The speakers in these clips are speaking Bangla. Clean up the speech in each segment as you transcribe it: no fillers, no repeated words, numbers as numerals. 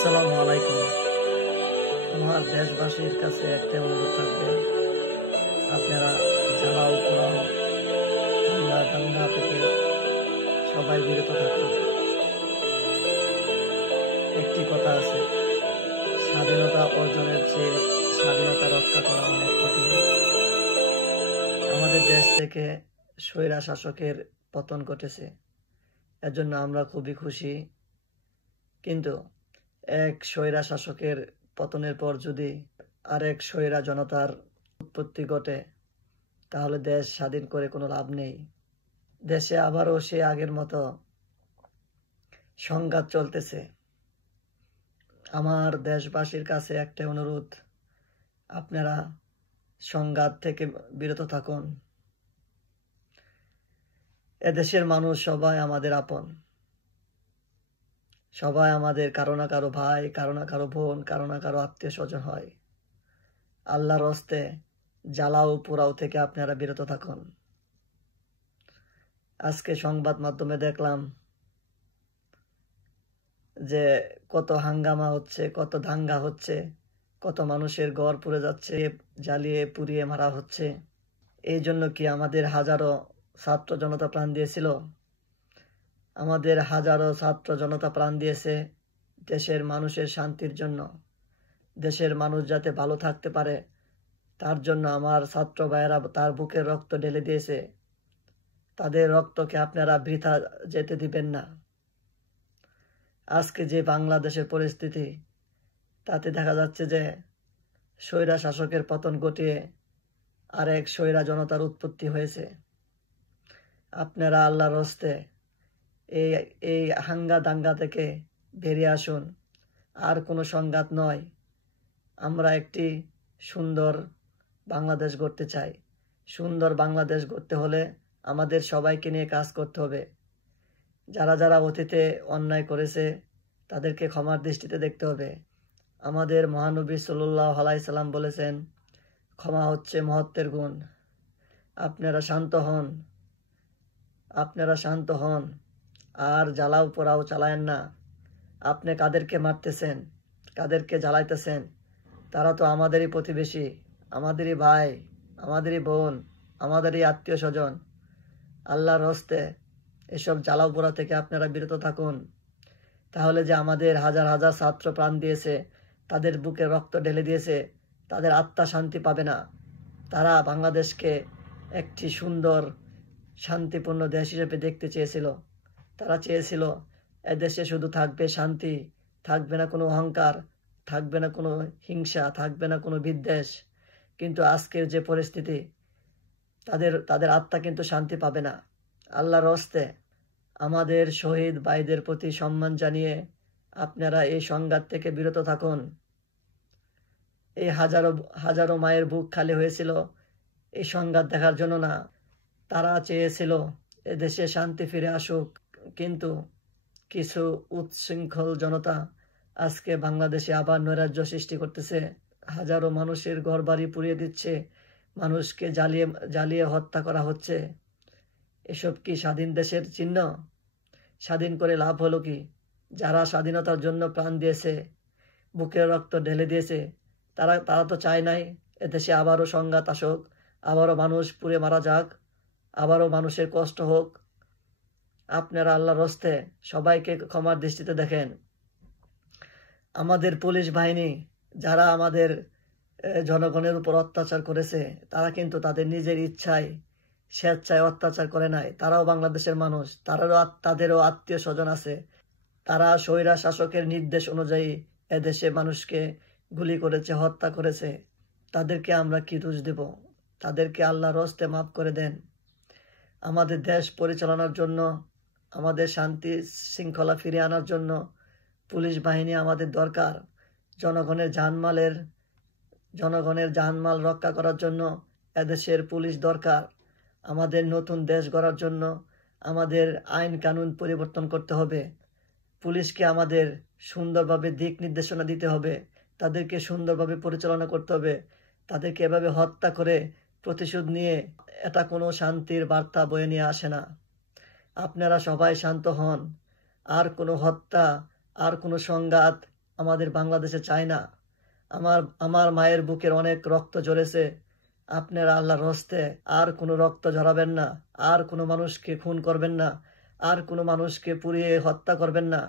আসসালামু আলাইকুম। আমার দেশবাসীর কাছে একটা অনুরোধ থাকবে, আপনারা জ্বালাও পোড়াও হাঙ্গা দাঙ্গা থেকে সবাই বিরত থাকুন। একটি কথা আছে, স্বাধীনতা অর্জনের চেয়ে স্বাধীনতা রক্ষা করা অনেক কঠিন। আমাদের দেশ থেকে স্বৈরা শাসকের পতন ঘটেছে, এর জন্য আমরা খুবই খুশি। কিন্তু এক স্বৈরা শাসকের পতনের পর যদি আরেক স্বৈরা জনতার উৎপত্তি ঘটে, তাহলে দেশ স্বাধীন করে কোনো লাভ নেই। দেশে আবারও সে আগের মতো সংঘাত চলতেছে। আমার দেশবাসীর কাছে একটা অনুরোধ, আপনারা সংঘাত থেকে বিরত থাকুন। এদেশের মানুষ সবাই আমাদের আপন, সবাই আমাদের কারো না কারো ভাই, কারো না কারো বোন, কারো না কারো আত্মীয় স্বজন হয়। আল্লাহর হস্তে জ্বালাও পোড়াও থেকে আপনারা বিরত থাকুন। আজকে সংবাদ মাধ্যমে দেখলাম যে কত হাঙ্গামা হচ্ছে, কত দাঙ্গা হচ্ছে, কত মানুষের ঘর পুড়ে যাচ্ছে, জ্বালিয়ে পুড়িয়ে মারা হচ্ছে। এই জন্য কি আমাদের হাজারো ছাত্র জনতা প্রাণ দিয়েছিল? আমাদের হাজারো ছাত্র জনতা প্রাণ দিয়েছে দেশের মানুষের শান্তির জন্য, দেশের মানুষ যাতে ভালো থাকতে পারে তার জন্য। আমার ছাত্র ভাইয়েরা তার বুকের রক্ত ঢেলে দিয়েছে। তাদের রক্তকে আপনারা বৃথা যেতে দিবেন না। আজকে যে বাংলাদেশের পরিস্থিতি, তাতে দেখা যাচ্ছে যে স্বৈরা শাসকের পতন ঘটিয়ে আরেক স্বৈরা জনতার উৎপত্তি হয়েছে। আপনারা আল্লাহর হস্তে এই এই হাঙ্গা দাঙ্গা থেকে বেরিয়ে আসুন। আর কোনো সংঘাত নয়। আমরা একটি সুন্দর বাংলাদেশ গড়তে চাই। সুন্দর বাংলাদেশ গড়তে হলে আমাদের সবাইকে নিয়ে কাজ করতে হবে। যারা যারা অতীতে অন্যায় করেছে তাদেরকে ক্ষমার দৃষ্টিতে দেখতে হবে। আমাদের মহানবী সাল্লাল্লাহু আলাইহি সাল্লাম বলেছেন, ক্ষমা হচ্ছে মহত্বের গুণ। আপনারা শান্ত হন, আপনারা শান্ত হন, আর জ্বালাও পোড়াও চালায়েন না। আপনি কাদেরকে মারতেছেন, কাদেরকে জ্বালাইতেছেন? তারা তো আমাদেরই প্রতিবেশী, আমাদেরই ভাই, আমাদেরই বোন, আমাদেরই আত্মীয় স্বজন। আল্লাহর হস্তে এসব জ্বালাও পোড়া থেকে আপনারা বিরত থাকুন। তাহলে যে আমাদের হাজার হাজার ছাত্র প্রাণ দিয়েছে, তাদের বুকে রক্ত ঢেলে দিয়েছে, তাদের আত্মা শান্তি পাবে না। তারা বাংলাদেশকে একটি সুন্দর শান্তিপূর্ণ দেশ হিসেবে দেখতে চেয়েছিল। তারা চেয়েছিল এদেশে শুধু থাকবে শান্তি, থাকবে না কোনো অহংকার, থাকবে না কোনো হিংসা, থাকবে না কোনো বিদ্বেষ। কিন্তু আজকের যে পরিস্থিতি, তাদের আত্মা কিন্তু শান্তি পাবে না। আল্লাহর হস্তে আমাদের শহীদ ভাইদের প্রতি সম্মান জানিয়ে আপনারা এই সংঘাত থেকে বিরত থাকুন। এই হাজারো হাজারো মায়ের বুক খালি হয়েছিল এই সংঘাত দেখার জন্য না। তারা চেয়েছিল এদেশে শান্তি ফিরে আসুক। কিন্তু কিছু উচ্ছৃঙ্খল জনতা আজকে বাংলাদেশে আবার নৈরাজ্য সৃষ্টি করতেছে। হাজারো মানুষের ঘরবাড়ি পুড়িয়ে দিচ্ছে, মানুষকে জ্বালিয়ে জ্বালিয়ে হত্যা করা হচ্ছে। এসব কি স্বাধীন দেশের চিহ্ন? স্বাধীন করে লাভ হলো কি? যারা স্বাধীনতার জন্য প্রাণ দিয়েছে, বুকের রক্ত ঢেলে দিয়েছে, তারা তো চায় নাই এদেশে আবারও সংঘাত আসুক, আবারও মানুষ পুড়ে মারা যাক, আবারও মানুষের কষ্ট হোক। আপনারা আল্লাহর হস্তে সবাইকে ক্ষমার দৃষ্টিতে দেখেন। আমাদের পুলিশ বাহিনী যারা আমাদের জনগণের উপর অত্যাচার করেছে, তারা কিন্তু তাদের নিজের ইচ্ছায় স্বেচ্ছায় অত্যাচার করে নাই। তারাও বাংলাদেশের মানুষ, তাদেরও আত্মীয় স্বজন আছে। তারা স্বৈরা শাসকের নির্দেশ অনুযায়ী এদেশে মানুষকে গুলি করেছে, হত্যা করেছে। তাদেরকে আমরা কি দোষ দেব? তাদেরকে আল্লাহর হস্তে মাফ করে দেন। আমাদের দেশ পরিচালনার জন্য, আমাদের শান্তি শৃঙ্খলা ফিরিয়ে আনার জন্য পুলিশ বাহিনী আমাদের দরকার। জনগণের জানমাল রক্ষা করার জন্য এদেশের পুলিশ দরকার। আমাদের নতুন দেশ গড়ার জন্য আমাদের আইন কানুন পরিবর্তন করতে হবে। পুলিশকে আমাদের সুন্দরভাবে দিক নির্দেশনা দিতে হবে, তাদেরকে সুন্দরভাবে পরিচালনা করতে হবে। তাদেরকে এভাবে হত্যা করে প্রতিশোধ নিয়ে এটা কোনো শান্তির বার্তা বয়ে নিয়ে আসে না। আপনারা সবাই শান্ত হন। আর কোনো হত্যা, আর কোনো সংঘাত আমাদের বাংলাদেশে চাই না। আমার মায়ের বুকের অনেক রক্ত ঝরেছে। আপনারা আল্লাহর হস্তে আর কোনো রক্ত ঝরাবেন না, আর কোনো মানুষকে খুন করবেন না, আর কোনো মানুষকে পুড়িয়ে হত্যা করবেন না।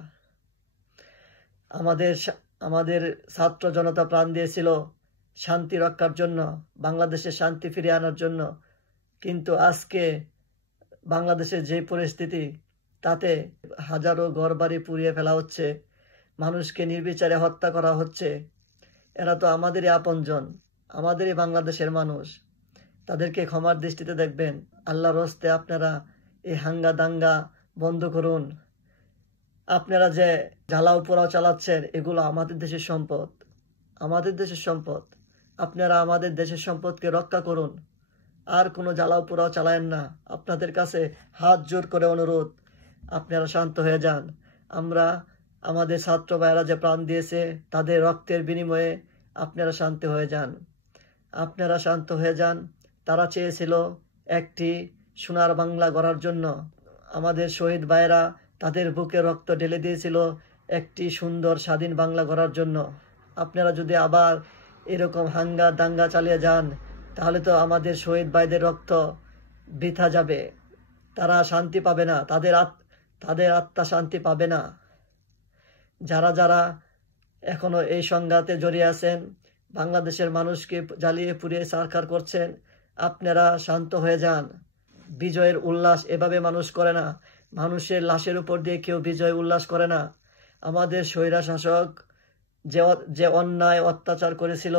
আমাদের ছাত্র জনতা প্রাণ দিয়েছিল শান্তি রক্ষার জন্য, বাংলাদেশে শান্তি ফিরিয়ে আনার জন্য। কিন্তু আজকে বাংলাদেশের যে পরিস্থিতি, তাতে হাজারো ঘরবাড়ি পুড়িয়ে ফেলা হচ্ছে, মানুষকে নির্বিচারে হত্যা করা হচ্ছে। এরা তো আমাদেরই আপনজন, আমাদেরই বাংলাদেশের মানুষ। তাদেরকে ক্ষমার দৃষ্টিতে দেখবেন। আল্লাহর হস্তে আপনারা এই হাঙ্গা দাঙ্গা বন্ধ করুন। আপনারা যে জ্বালাও পোড়াও চালাচ্ছেন, এগুলো আমাদের দেশের সম্পদ, আমাদের দেশের সম্পদ। আপনারা আমাদের দেশের সম্পদকে রক্ষা করুন, আর কোনো জ্বালাও পোড়াও চালায়েন না। আপনাদের কাছে হাত জোর করে অনুরোধ, আপনারা শান্ত হয়ে যান। আমাদের ছাত্র ভাইয়েরা যে প্রাণ দিয়েছে, তাদের রক্তের বিনিময়ে আপনারা শান্ত হয়ে যান। আপনারা শান্ত হয়ে যান। তারা চেয়েছিল একটি সোনার বাংলা গড়ার জন্য। আমাদের শহীদ ভাইয়েরা তাদের বুকে রক্ত ঢেলে দিয়েছিল একটি সুন্দর স্বাধীন বাংলা গড়ার জন্য। আপনারা যদি আবার এরকম হাঙ্গা দাঙ্গা চালিয়ে যান, তাহলে তো আমাদের শহীদ ভাইদের রক্ত বৃথা যাবে। তারা শান্তি পাবে না, তাদের আত্মা শান্তি পাবে না। যারা এখনো এই সংঘাতে জড়িয়ে আছেন, বাংলাদেশের মানুষকে জ্বালিয়ে পুড়িয়ে ছারখার করছেন, আপনারা শান্ত হয়ে যান। বিজয়ের উল্লাস এভাবে মানুষ করে না। মানুষের লাশের উপর দিয়ে কেউ বিজয় উল্লাস করে না। আমাদের স্বৈরা শাসক যে অন্যায় অত্যাচার করেছিল,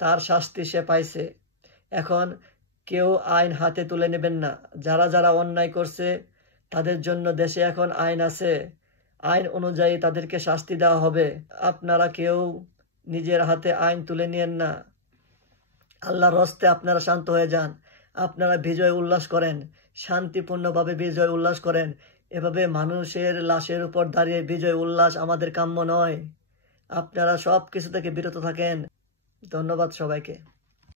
তার শাস্তি সে পাইছে। এখন কেউ আইন হাতে তুলে নেবেন না। যারা অন্যায় করছে, তাদের জন্য দেশে এখন আইন আছে। আইন অনুযায়ী তাদেরকে শাস্তি দেওয়া হবে। আপনারা কেউ নিজের হাতে আইন তুলে নিয়েন না। আল্লাহর হস্তে আপনারা শান্ত হয়ে যান। আপনারা বিজয় উল্লাস করেন, শান্তিপূর্ণভাবে বিজয় উল্লাস করেন। এভাবে মানুষের লাশের উপর দাঁড়িয়ে বিজয় উল্লাস আমাদের কাম্য নয়। আপনারা সব কিছু থেকে বিরত থাকেন। ধন্যবাদ সবাইকে।